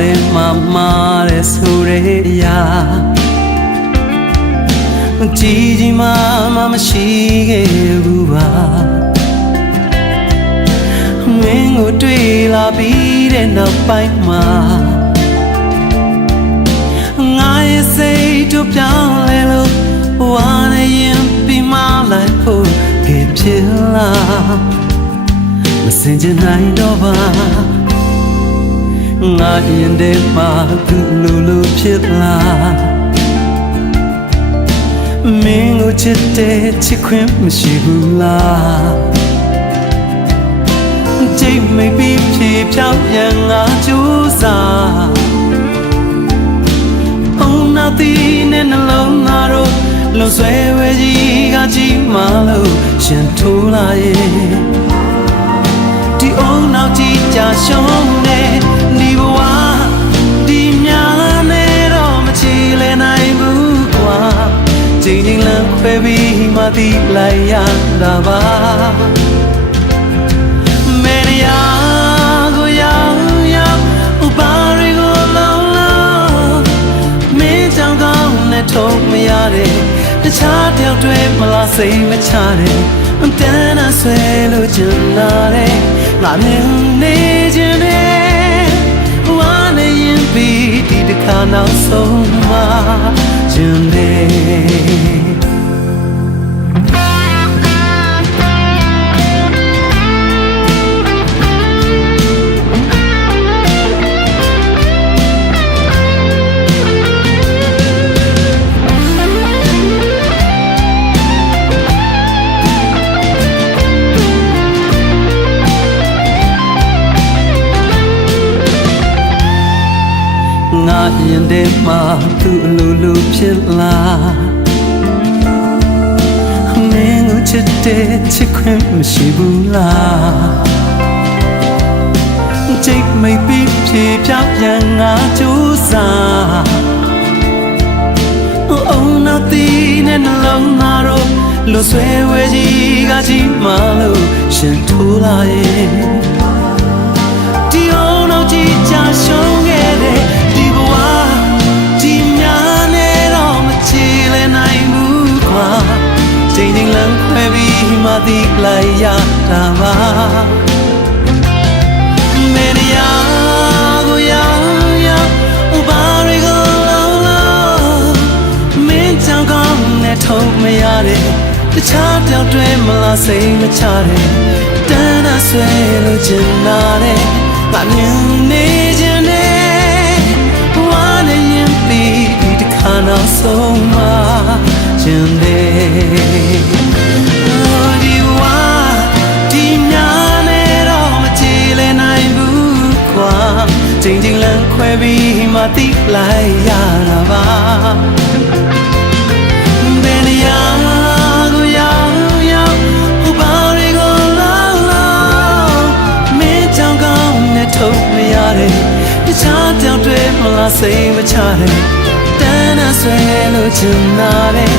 တယ်မှားတယ်ဆိုရကြည်ကြီးမှမရှိခဲ့ဘူးပါမင်းကိုတွေ့လာပြီးတဲ့နောက်ပိုင်းမှာငါရဲ့စိတ်တို့ပြောင်းလဲလို့ဝါနေရင်ပြီးမှလိုက်ဖို့ဖြစ်လာမစင်ချင်နိုင်တော့ပါငါရင်ထဲမှာသူလိုဖြစ်လာမင်းကိုချစ်တဲ့ချစ်ခွင့်မရှိဘူးလားကြိတ်မိပြီးဖြေဖြောင်းရန်ငါကြိုးစားအုံနောက်တီးနဲ့နှလုံးသားတို့လုံဆွဲဝဲကြီးကကြီးမှလို့ရှင်ထိုးလာရဲ့ဒီအုံနောက်ကြီးကြရှုံးနေဒီဘဝဒီများနဲ့တော့မချီလဲနိုင်ဘူးကွာချိန်ချင်းလမ်းခွဲပြီးမှသိလိုက်ရတာပါမေရယာကိုရောက်ရောက်ဥပါရီကိုလုံးလုံးမင်းကြောင့်ကောင်းနဲ့ထုံးမရတဲ့တခြားတယောက်တွေမလားစိတ်မချတဲ့အတန်းနဲ့ဆွဲလို့ချင်လာတဲ့ငါမြင်နေခြင်းနဲ့ဝါနေရင်ပြီးဒီတစ်ခါနောက်ဆုံးမှခြင်းနဲ့ငါရင်ထဲမှာသူ့လိုဖြစ်လာမင်းကိုချစ်တဲ့ချစ်ခွင့်မရှိဘူးလားကြိတ်မိတ်ပြီးဖြေဖြောင်းရန်ငါကြိုးစားအုံနောက်တီးနဲ့နှလုံးသားတို့လူဆွဲဝဲကြီးကကြီးမှလို့ရှင်ထိုးလာရဲ့ဒီအုံနောက်ကြီးချရှုံးခဲ့တဲ့ချိန်ချင်းလမ်းခွဲပြီးမှသိလိုက်ရတာပါမေရယာကိုရောက်ရောက်ဥပါရီကိုလုံးလုံးမင်းကြောင့်ကောင်းနဲ့ထုံးမရတဲ့တခြားတယောက်တွေမလားစိတ်မချတဲ့တန်းနဲ့ဆွဲလို့ချင်လာတဲ့ငါမြင်နေခြင်းနဲ့ဝါနေရင်ပြီးဒီတစ်ခါနောက်ဆုံးမှခြင်းနဲ့ချိန်ချင်းလမ်းခွဲပြီးမှသိလိုက်ရတာပါဘယ်နေရာကိုရောက်ရောက်ဥပါရီကိုလောက်လောက်မင်းကြောင့်ကောင်းနဲ့ထုံးမရတဲ့တခြားတယောက်တွေမလားစိတ်မချတဲ့တန်းနဲ့ဆွဲလို့ချင်လာတဲ့